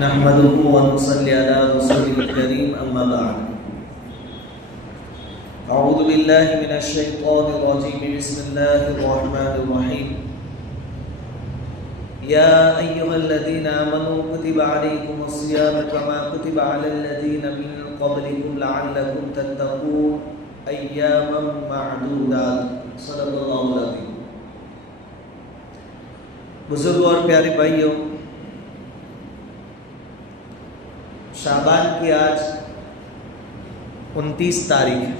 نحمده ونصلي على رسوله الكريم أما بعد أعوذ بالله من الشيطان الرجيم بسم الله الرحمن الرحيم يا أيها الذين آمنوا كتب عليكم الصيام كما كتب على الذين من قبلكم لعلكم تتقون أياما معدودات صدق الله العظيم. بزرگ اور پیارے بھائیوں، شعبان کی آج 29 تاریخ ہے.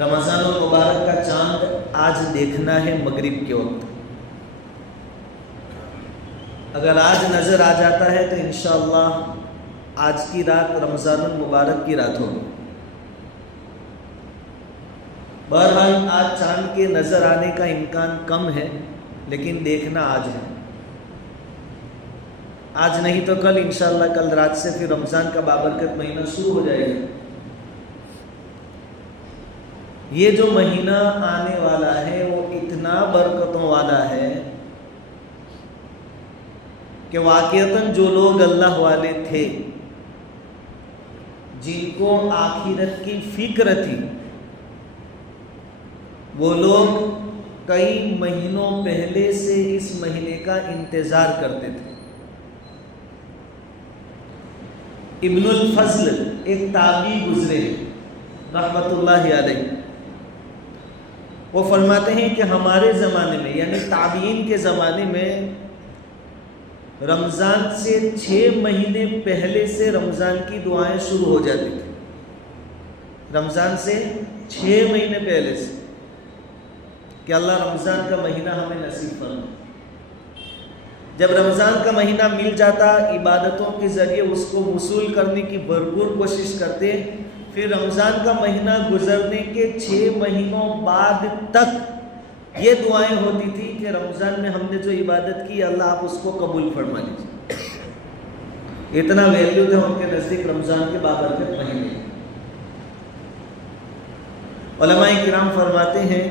رمضان المبارک کا چاند آج دیکھنا ہے مغرب کے وقت. اگر آج نظر آ جاتا ہے تو انشاءاللہ آج کی رات رمضان المبارک کی رات ہوگی. بہرحال آج چاند کے نظر آنے کا امکان کم ہے، لیکن دیکھنا آج ہے. آج نہیں تو کل انشاءاللہ، کل رات سے پھر رمضان کا بابرکت مہینہ شروع ہو جائے گا. یہ جو مہینہ آنے والا ہے وہ اتنا برکتوں والا ہے کہ واقعتاً جو لوگ اللہ والے تھے، جن کو آخرت کی فکر تھی، وہ لوگ کئی مہینوں پہلے سے اس مہینے کا انتظار کرتے تھے. ابن الفضل ایک تابعی گزرے رحمت اللہ علیہ، وہ فرماتے ہیں کہ ہمارے زمانے میں یعنی تابعین کے زمانے میں رمضان سے 6 مہینے پہلے سے رمضان کی دعائیں شروع ہو جاتی تھی. رمضان سے 6 مہینے پہلے سے کہ اللہ رمضان کا مہینہ ہمیں نصیب فرمائے. جب رمضان کا مہینہ مل جاتا، عبادتوں کے ذریعے اس کو وصول کرنے کی بھرپور کوشش کرتے. پھر رمضان کا مہینہ گزرنے کے 6 مہینوں بعد تک یہ دعائیں ہوتی تھی کہ رمضان میں ہم نے جو عبادت کی اللہ آپ اس کو قبول فرما لیجیے. اتنا ویلیو تھا ان کے نزدیک رمضان کے بابرکت مہینے. علماء کرام فرماتے ہیں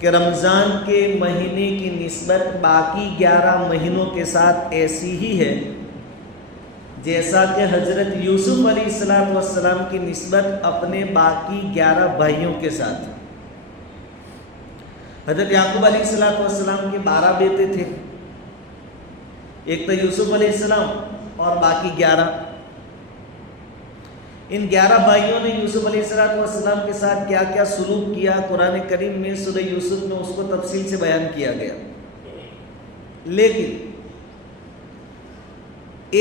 کہ رمضان کے مہینے کی نسبت باقی 11 مہینوں کے ساتھ ایسی ہی ہے جیسا کہ حضرت یوسف علیہ السلام کی نسبت اپنے باقی 11 بھائیوں کے ساتھ. حضرت یعقوب علیہ السلام کے 12 بیٹے تھے، ایک تو یوسف علیہ السلام اور باقی 11. ان 11 بھائیوں نے یوسف علیہ السلام کے ساتھ کیا کیا سلوک کیا، قرآن کریم میں سورہ یوسف میں اس کو تفصیل سے بیان کیا گیا. لیکن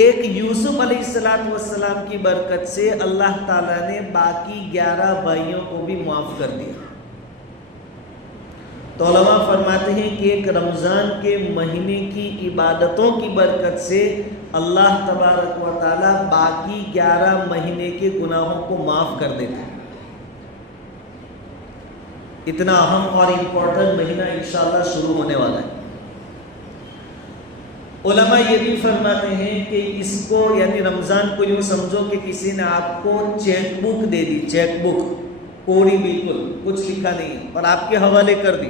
ایک یوسف علیہ السلام کی برکت سے اللہ تعالیٰ نے باقی 11 بھائیوں کو بھی معاف کر دیا. تو علماء فرماتے ہیں کہ ایک رمضان کے مہینے کی عبادتوں کی برکت سے اللہ تبارک و تعالیٰ باقی 11 مہینے کے گناہوں کو معاف کر دیتے ہیں. اتنا اہم اور امپورٹنٹ مہینہ انشاءاللہ شروع ہونے والا ہے. علماء یہ بھی فرماتے ہیں کہ اس کو یعنی رمضان کو یوں سمجھو کہ کسی نے آپ کو چیک بک دے دی، چیک بک کوڑی، بالکل کچھ لکھا نہیں ہے، اور آپ کے حوالے کر دی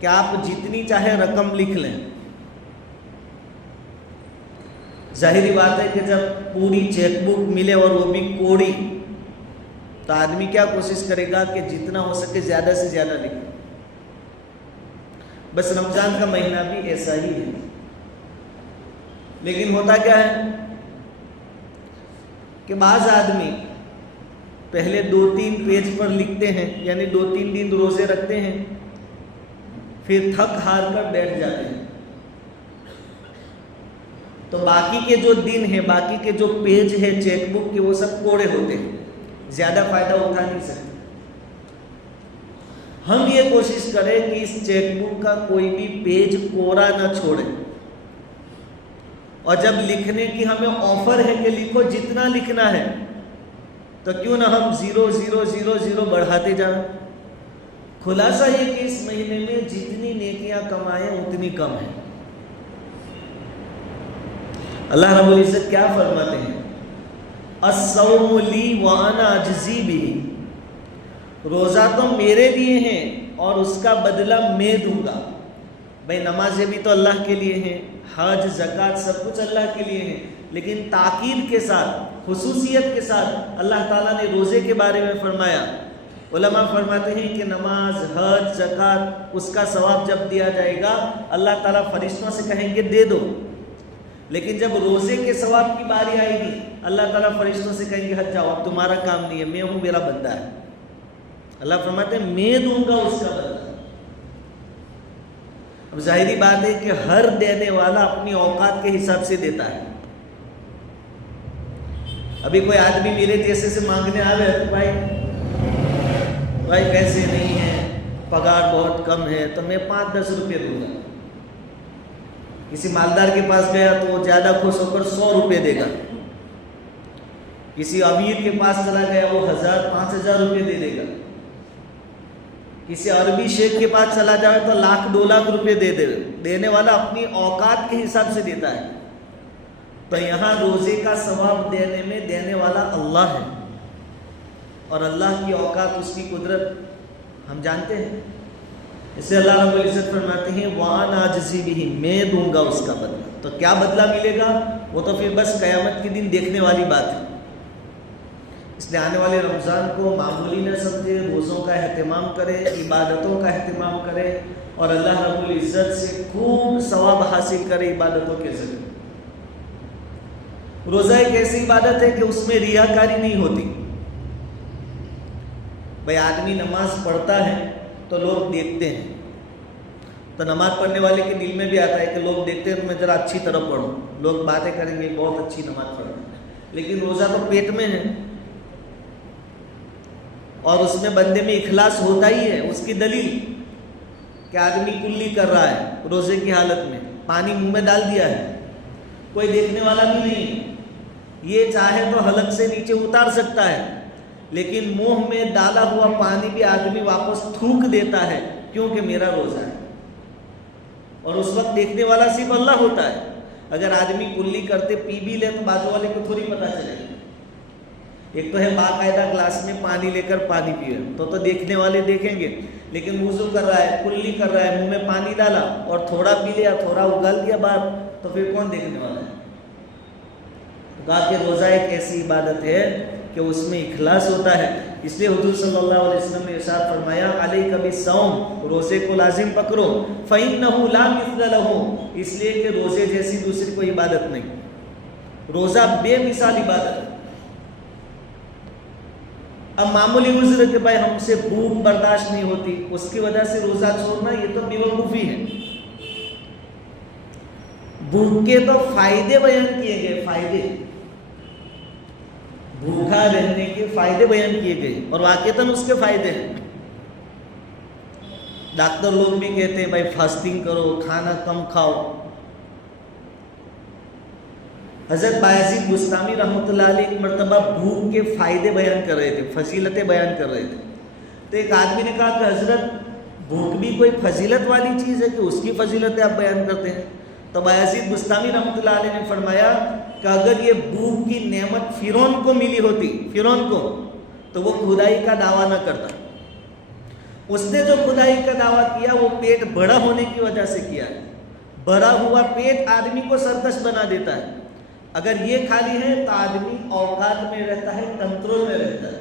کہ آپ جتنی چاہے رقم لکھ لیں. ظاہری بات ہے کہ جب پوری چیک بک ملے اور وہ بھی کوڑی، تو آدمی کیا کوشش کرے گا کہ جتنا ہو سکے زیادہ سے زیادہ لکھے. بس رمضان کا مہینہ بھی ایسا ہی ہے. لیکن ہوتا کیا ہے کہ بعض آدمی پہلے 2-3 پیج پر لکھتے ہیں، یعنی 2-3 دن روزے رکھتے ہیں، پھر تھک ہار کر بیٹھ جاتے ہیں. تو باقی کے جو دن ہیں، باقی کے جو پیج ہے چیک بک کے، وہ سب کوڑے ہوتے ہیں، زیادہ فائدہ اٹھا نہیں سکتے. ہم یہ کوشش کریں کہ اس چیک بک کا کوئی بھی پیج کوڑا نہ چھوڑے، اور جب لکھنے کی ہمیں آفر ہے کہ لکھو جتنا لکھنا ہے، تو کیوں نہ ہم 0 بڑھاتے جائیں. خلاصہ یہ کہ اس مہینے میں جتنی نیکیاں کمائیں اتنی کم ہیں. اللہ رب العزت کیا فرماتے ہیں؟ الصوم لی وانا اجزی بہ، روزہ تو میرے لیے ہیں اور اس کا بدلہ میں دوں گا. بھائی نمازیں بھی تو اللہ کے لیے ہیں، حج زکوٰۃ سب کچھ اللہ کے لیے ہیں، لیکن تاکید کے ساتھ، خصوصیت کے ساتھ اللہ تعالیٰ نے روزے کے بارے میں فرمایا۔ علماء فرماتے ہیں کہ نماز، حج، زکوٰۃ اس کا ثواب جب دیا جائے گا اللہ تعالیٰ فرشتوں سے کہیں گے دے دو، لیکن جب روزے کے ثواب کی باری آئے گی اللہ تعالیٰ فرشتوں سے کہیں گے ہٹ جاؤ، اب تمہارا کام نہیں ہے، میں ہوں، میرا بندہ ہے۔ اللہ فرماتے ہیں میں دوں گا اس کا بدلہ۔ اب ظاہری بات ہے کہ ہر دینے والا اپنی اوقات کے حساب سے دیتا ہے۔ ابھی کوئی آدمی میرے جیسے سے مانگنے آ رہے تو بھائی پیسے نہیں ہیں، پگار بہت کم ہے، تو میں 5-10 روپے دوں گا۔ کسی مالدار کے پاس گیا تو وہ زیادہ خوش ہو کر 100 روپے دے گا، کسی امیر کے پاس چلا گیا وہ 1000-5000 روپے دے دے گا، کسی عربی شیخ کے پاس چلا جائے تو 1,00,000-2 لاکھ روپے دے دے۔ دینے والا اپنی اوقات کے حساب سے دیتا ہے۔ تو یہاں روزے کا ثواب دینے میں دینے والا اللہ ہے، اور اللہ کی اوقات، اس کی قدرت ہم جانتے ہیں۔ اس سے اللہ رب العزت فرماتے ہیں وَأَنَا أَجْزِي بِهِ، میں دوں گا اس کا بدلہ۔ تو کیا بدلہ ملے گا وہ تو پھر بس قیامت کے دن دیکھنے والی بات ہے۔ اس لیے آنے والے رمضان کو معمولی نہ سمجھے، روزوں کا اہتمام کرے، عبادتوں کا اہتمام کرے، اور اللہ رب العزت سے خوب ثواب حاصل کرے عبادتوں کے ذریعے۔ روزہ ایک ایسی عبادت ہے کہ اس میں ریاکاری نہیں ہوتی۔ بھائی آدمی نماز پڑھتا ہے تو لوگ دیکھتے ہیں، تو نماز پڑھنے والے کے دل میں بھی آتا ہے کہ لوگ دیکھتے ہیں تو میں ذرا اچھی طرح پڑھوں، لوگ باتیں کریں گے بہت اچھی نماز پڑھ رہے ہیں۔ لیکن روزہ تو پیٹ میں ہے، اور اس میں بندے میں اخلاص ہوتا ہی ہے۔ اس کی دلیل کہ آدمی کلی کر رہا ہے روزے کی حالت میں، پانی منہ میں ڈال دیا ہے، کوئی دیکھنے والا بھی نہیں، یہ چاہے تو حلق سے نیچے اتار سکتا ہے، لیکن منہ میں ڈالا ہوا پانی بھی آدمی واپس تھوک دیتا ہے کیونکہ میرا روزہ ہے، اور اس وقت دیکھنے والا صرف اللہ ہوتا ہے۔ اگر آدمی کلی کرتے پی بھی لے تو بازو والے کو تھوڑی پتہ چلے گا۔ ایک تو ہے باقاعدہ گلاس میں پانی لے کر پانی پیے تو دیکھنے والے دیکھیں گے، لیکن وضو کر رہا ہے، کلی کر رہا ہے، منہ میں پانی ڈالا اور تھوڑا پی لیا، تھوڑا اگال دیا باہر، تو پھر کون دیکھنے والا ہے؟ کہا کہ روزہ ایک ایسی عبادت ہے کہ اس میں اخلاص ہوتا ہے۔ اس لیے حضور صلی اللہ علیہ وسلم نے ارشاد فرمایا علیک بالصوم، روزے کو لازم پکڑو، فإنہ لا مثل لہ، اس لیے کہ روزے جیسی دوسری کوئی عبادت نہیں، روزہ بے مثال عبادت ہے۔ اب معمولی عذر کہ بھائی ہم سے بھوک برداشت نہیں ہوتی، اس کی وجہ سے روزہ چھوڑنا، یہ تو بیوقوفی ہے۔ بھوک کے تو فائدے بیان کیے گئے، فائدے، بھوکا رہنے کے فائدے بیان کیے گئے، اور واقعتاً اس کے فائدے ہیں۔ ڈاکٹر لوگ بھی کہتے ہیں بھائی فاسٹنگ کرو، کھانا کم کھاؤ۔ حضرت بایزید بستامی رحمۃ اللہ علیہ ایک مرتبہ بھوک کے فائدے بیان کر رہے تھے، فضیلتیں بیان کر رہے تھے، تو ایک آدمی نے کہا کہ حضرت بھوک بھی کوئی فضیلت والی چیز ہے کہ اس کی فضیلتیں آپ بیان کرتے ہیں؟ تو بایزید بستامی رحمۃ اللہ علیہ نے فرمایا کہ اگر یہ بھوک کی نعمت فرعون کو ملی ہوتی، فرعون کو، تو وہ خدائی کا دعویٰ نہ کرتا۔ اس نے جو خدائی کا دعویٰ کیا وہ پیٹ بڑا ہونے کی وجہ سے کیا ہے۔ بڑا ہوا پیٹ آدمی کو سرکش بنا دیتا ہے۔ اگر یہ خالی ہے تو آدمی اوقات میں رہتا ہے، کنٹرول میں رہتا ہے۔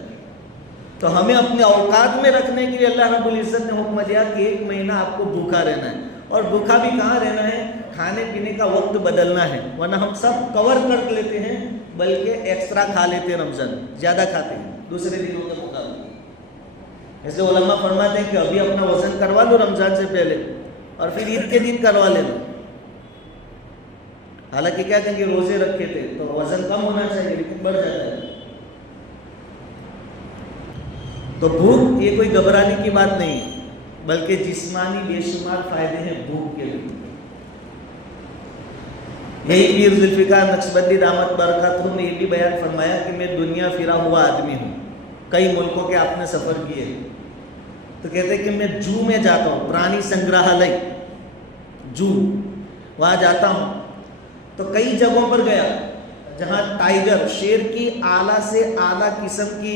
تو ہمیں اپنے اوقات میں رکھنے کے لیے اللہ رب العزت نے حکم دیا کہ 1 مہینہ آپ کو بھوکا رہنا ہے، اور بھوکا بھی کہاں رہنا ہے، کھانے پینے کا وقت بدلنا ہے، ورنہ ہم سب کور کر لیتے ہیں، بلکہ ایکسٹرا کھا لیتے ہیں، رمضان زیادہ کھاتے ہیں دوسرے دنوں کے مقابلے۔ اس لیے علماء فرماتے ہیں کہ ابھی اپنا وزن کروا لو رمضان سے پہلے، اور پھر عید کے دن کروا لینا۔ حالانکہ کیا کہیں گے روزے رکھے تھے تو وزن کم ہونا چاہیے، لیکن بڑھ جاتا ہے۔ تو بھوک یہ کوئی گھبرانے کی بات نہیں ہے، بلکہ جسمانی بے شمار فائدے ہیں بھوک کے لیے۔ یہی پیر ذوالفقار نقشبندی دامت برکاتہ نے یہ بھی بیان فرمایا کہ میں دنیا پھرا ہوا آدمی ہوں، کئی ملکوں کے آپ نے سفر کیے، تو کہتے ہیں کہ میں جو میں جاتا ہوں، پرانی سنگرہالیہ جو، وہاں جاتا ہوں تو کئی جگہوں پر گیا جہاں ٹائیگر، شیر کی اعلیٰ سے اعلیٰ قسم کی